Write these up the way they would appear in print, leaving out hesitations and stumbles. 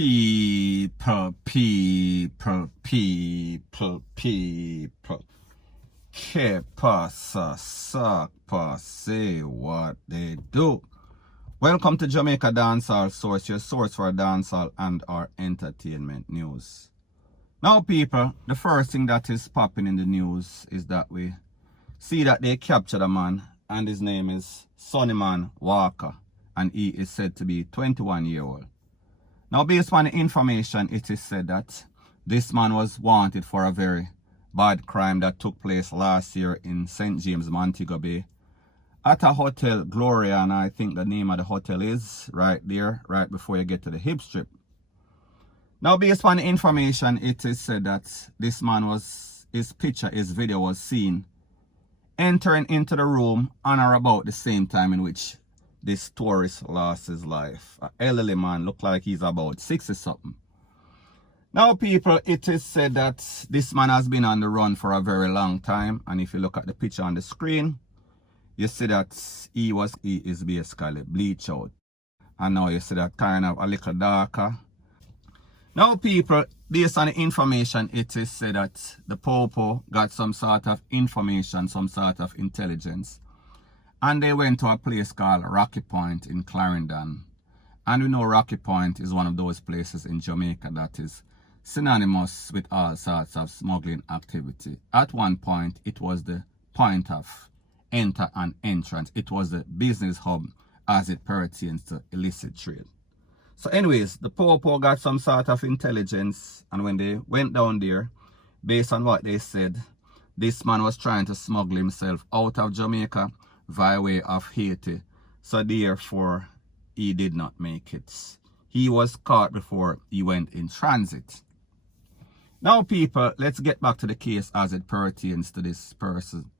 People. Que pasa, suck, say what they do. Welcome to Jamaica Dancehall Source, your source for dancehall and our entertainment news. Now, people, the first thing that is popping in the news is that we see that they captured a man, and his name is Sonnyman Walker, and he is said to be 21-year-old. Now, based on the information, it is said that this man was wanted for a very bad crime that took place last year in St. James, Montego Bay, at a hotel, Gloria, and I think the name of the hotel is right there, right before you get to the hip strip. Now, based on the information, it is said that this man his video was seen entering into the room on or about the same time in which this tourist lost his life. An elderly man, looked like he's about 60-something. Now, people, it is said that this man has been on the run for a very long time, and if you look at the picture on the screen, you see that he is basically bleached out. And now you see that kind of a little darker. Now, people, based on the information, it is said that the Popo got some sort of information, some sort of intelligence. And they went to a place called Rocky Point in Clarendon. And we know Rocky Point is one of those places in Jamaica that is synonymous with all sorts of smuggling activity. At one point, it was the point of enter and entrance. It was the business hub as it pertains to illicit trade. So anyways, the Popo got some sort of intelligence, and when they went down there, based on what they said, this man was trying to smuggle himself out of Jamaica via way of Haiti. So therefore, he did not make it. He was caught before he went in transit. Now, people, let's get back to the case as it pertains to this person,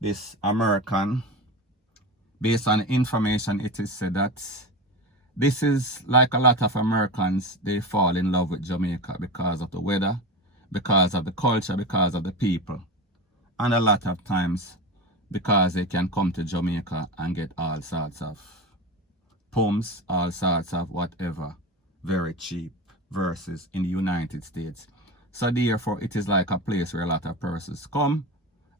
this American. Based on the information, it is said that this is like a lot of Americans, they fall in love with Jamaica because of the weather, because of the culture, because of the people. And a lot of times, because they can come to Jamaica and get all sorts of pumps, all sorts of whatever, very cheap, versus in the United States. So therefore, it is like a place where a lot of persons come,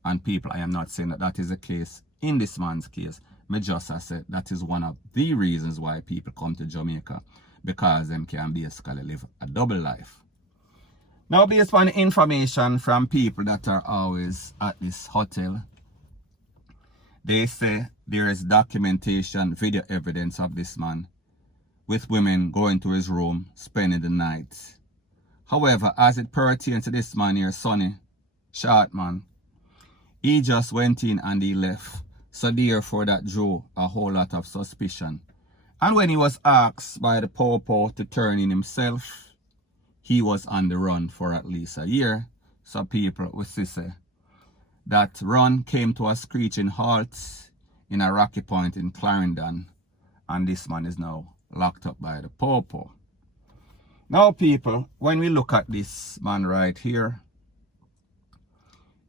and people, I am not saying that that is the case in this man's case. Me just said that is one of the reasons why people come to Jamaica, because them can basically live a double life. Now, based on information from people that are always at this hotel, they say there is documentation, video evidence of this man with women going to his room, spending the night. However, as it pertains to this man here, Sonny, short man, he just went in and he left. So therefore, that drew a whole lot of suspicion. And when he was asked by the Popo to turn in himself, he was on the run for at least a year. So people will say that run came to a screeching halt in a Rocky Point in Clarendon. And this man is now locked up by the Popo. Now, people, when we look at this man right here,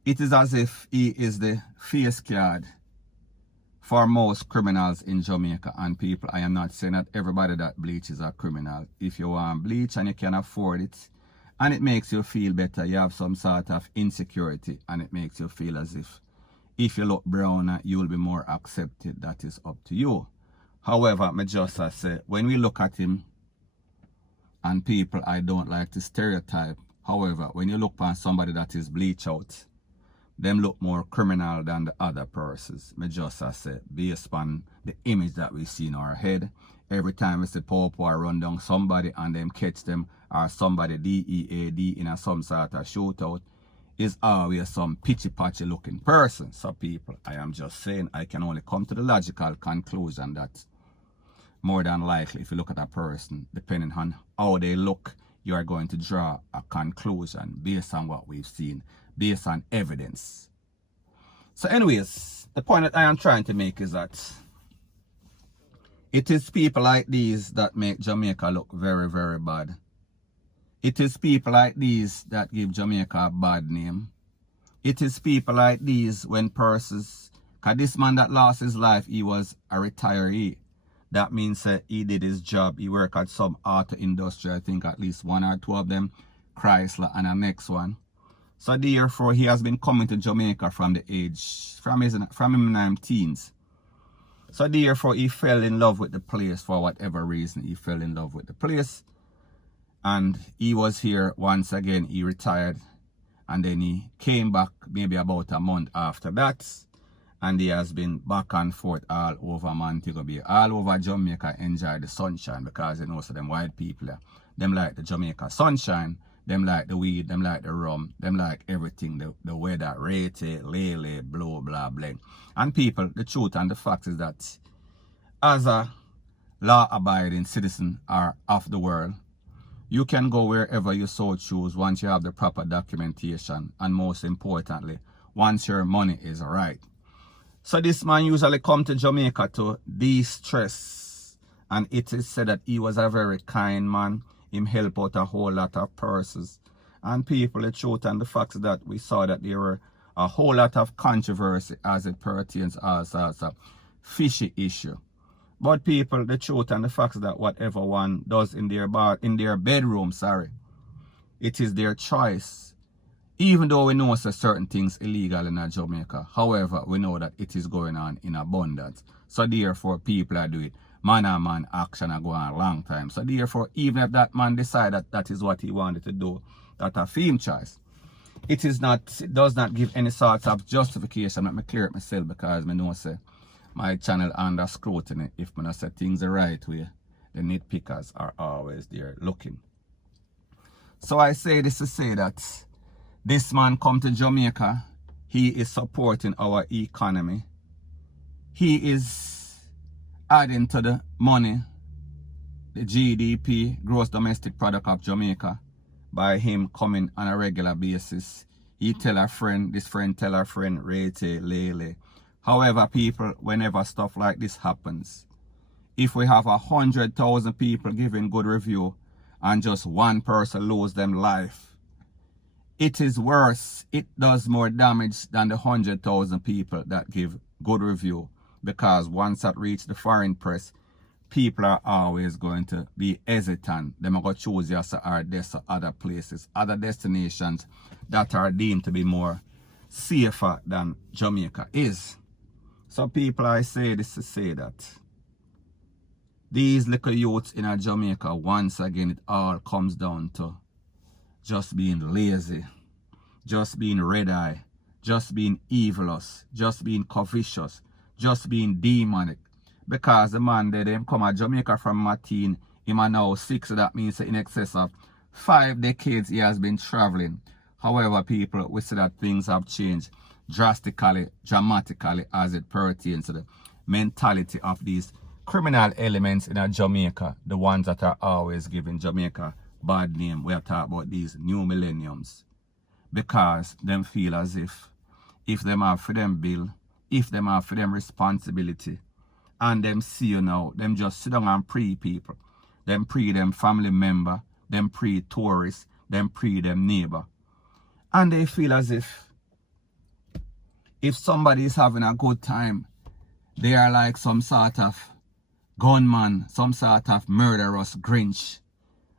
it is as if he is the face card for most criminals in Jamaica. And people, I am not saying that everybody that bleaches a criminal. If you want bleach and you can afford it, and it makes you feel better, you have some sort of insecurity, and it makes you feel as if you look browner, you will be more accepted. That is up to you. However, me just say, when we look at him, and people, I don't like to stereotype. However, when you look on somebody that is bleach out, them look more criminal than the other persons. Me just say, based on the image that we see in our head, every time we see Popo run down somebody and them catch them, or somebody DEAD in some sort of shootout, is always some pitchy-patchy looking person. So people, I am just saying, I can only come to the logical conclusion that more than likely, if you look at a person, depending on how they look, you are going to draw a conclusion based on what we've seen, based on evidence. So anyways, the point that I am trying to make is that it is people like these that make Jamaica look very, very bad. It is people like these that give Jamaica a bad name. It is people like these when persons, because this man that lost his life, he was a retiree. That means he did his job. He worked at some auto industry, I think at least 1 or 2 of them, Chrysler and the next one. So therefore, he has been coming to Jamaica from the age, from him teens. So therefore, he fell in love with the place for whatever reason. He fell in love with the place. And he was here once again. He retired. And then he came back maybe about a month after that. And he has been back and forth all over Montego Bay, all over Jamaica, enjoy the sunshine, because you know, so them white people, them like the Jamaica sunshine, them like the weed, them like the rum, them like everything, the weather, rate, lele, blow, blah, blah. And people, the truth and the fact is that as a law-abiding citizen or of the world, you can go wherever you so choose once you have the proper documentation, and most importantly, once your money is right. So this man usually come to Jamaica to de-stress, and it is said that he was a very kind man. Him help out a whole lot of persons. And people, the truth and the facts that we saw that there were a whole lot of controversy as it pertains as a fishy issue. But people, the truth and the facts that whatever one does in their bedroom, it is their choice. Even though we know certain things illegal in Jamaica, however, we know that it is going on in abundance. So therefore, people are doing it. Man action are going on a long time. So therefore, even if that man decided that is what he wanted to do, that a film choice, it does not give any sort of justification. Let me clear it myself, because I know say my channel under scrutiny. If I say things the right way, the nitpickers are always there looking. So I say this to say that this man come to Jamaica, he is supporting our economy. He is adding to the money, the GDP, gross domestic product of Jamaica, by him coming on a regular basis. He tell a friend, this friend tell a friend, rate, lele. However, people, whenever stuff like this happens, if we have 100,000 people giving good review and just one person lose them life, it is worse. It does more damage than the 100,000 people that give good review, because once that reach the foreign press, people are always going to be hesitant. They are going to choose us or other places, other destinations that are deemed to be more safer than Jamaica is. So people, I say this to say that these little youths in Jamaica, once again, it all comes down to just being lazy, just being red-eye, just being evilous, just being covetous, just being demonic. Because the man there, them come to Jamaica from Martin, him are now 6, so that means in excess of 5 decades he has been traveling. However, people, we see that things have changed drastically, dramatically, as it pertains to the mentality of these criminal elements in Jamaica, the ones that are always giving Jamaica bad name. We are talking about these new millenniums, because them feel as if them have for them bill, if them have for them responsibility, and them see you now, them just sit down and pre people, them pre them family member, them pre tourists, them pre them neighbor, and they feel as if somebody is having a good time, they are like some sort of gunman, some sort of murderous Grinch.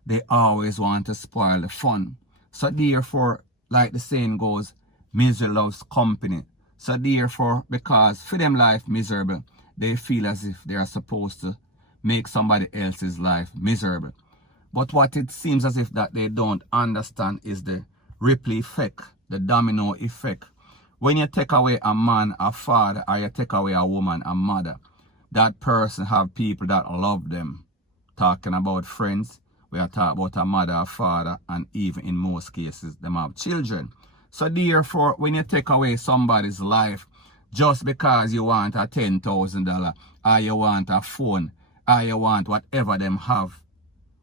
They always want to spoil the fun. So therefore, like the saying goes, misery loves company. So therefore, because for them life miserable, they feel as if they are supposed to make somebody else's life miserable. But what it seems as if that they don't understand is the ripple effect, the domino effect. When you take away a man, a father, or you take away a woman, a mother, that person have people that love them. Talking about friends, we are talking about a mother, a father, and even in most cases, them have children. So therefore, when you take away somebody's life, just because you want a $10,000, or you want a phone, or you want whatever them have,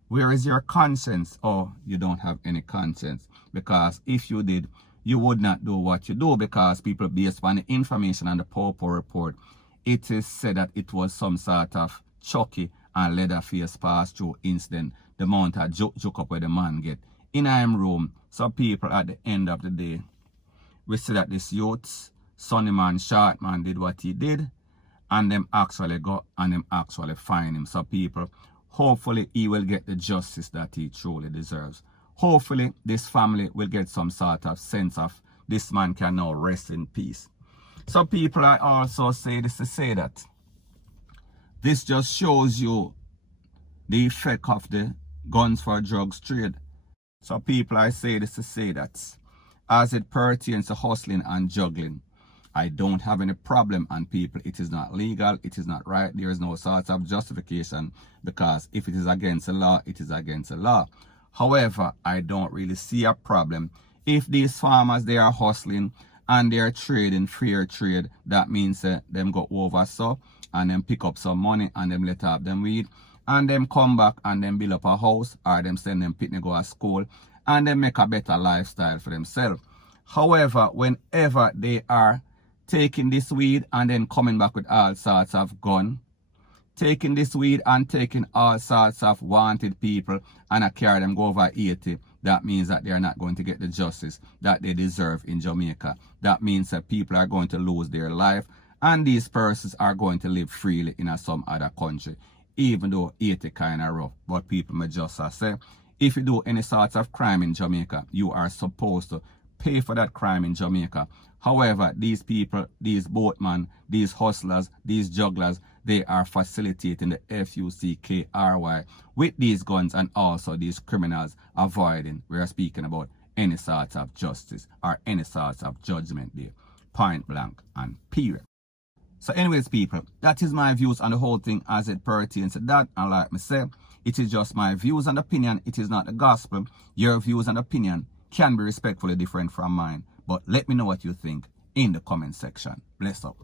where is your conscience? Oh, you don't have any conscience. Because if you did, you would not do what you do, because people, based on the information and the Popo report, it is said that it was some sort of Chucky and Leatherface pass-through incident, the amount of joke up where the man get in him room. So people, at the end of the day, we see that this youth, Sonny man, short man, did what he did, and them actually go and them actually find him. So people, hopefully he will get the justice that he truly deserves. Hopefully this family will get some sort of sense of this man can now rest in peace. So people, I also say this to say that this just shows you the effect of the guns for drugs trade. So people, I say this to say that as it pertains to hustling and juggling, I don't have any problem, and people, it is not legal, it is not right, there is no sort of justification, because if it is against the law, it is against the law. However, I don't really see a problem if these farmers, they are hustling and they are trading fair trade. That means them go over so and then pick up some money and them let up them weed and them come back and then build up a house, or them send them picnic go to school and then make a better lifestyle for themselves. However, whenever they are taking this weed and then coming back with all sorts of gun, taking this weed and taking all sorts of wanted people and I carry them go over 80, that means that they are not going to get the justice that they deserve in Jamaica. That means that people are going to lose their life and these persons are going to live freely in some other country, even though 80 kind of rough. But people may just say, if you do any sort of crime in Jamaica, you are supposed to pay for that crime in Jamaica. However, these people, these boatmen, these hustlers, these jugglers, they are facilitating the FUCKRY with these guns, and also these criminals avoiding, we are speaking about, any sort of justice or any sort of judgment there. Point blank and period. So anyways, people, that is my views on the whole thing as it pertains to that. And like me say, it is just my views and opinion. It is not the gospel. Your views and opinion can be respectfully different from mine. But let me know what you think in the comment section. Bless up.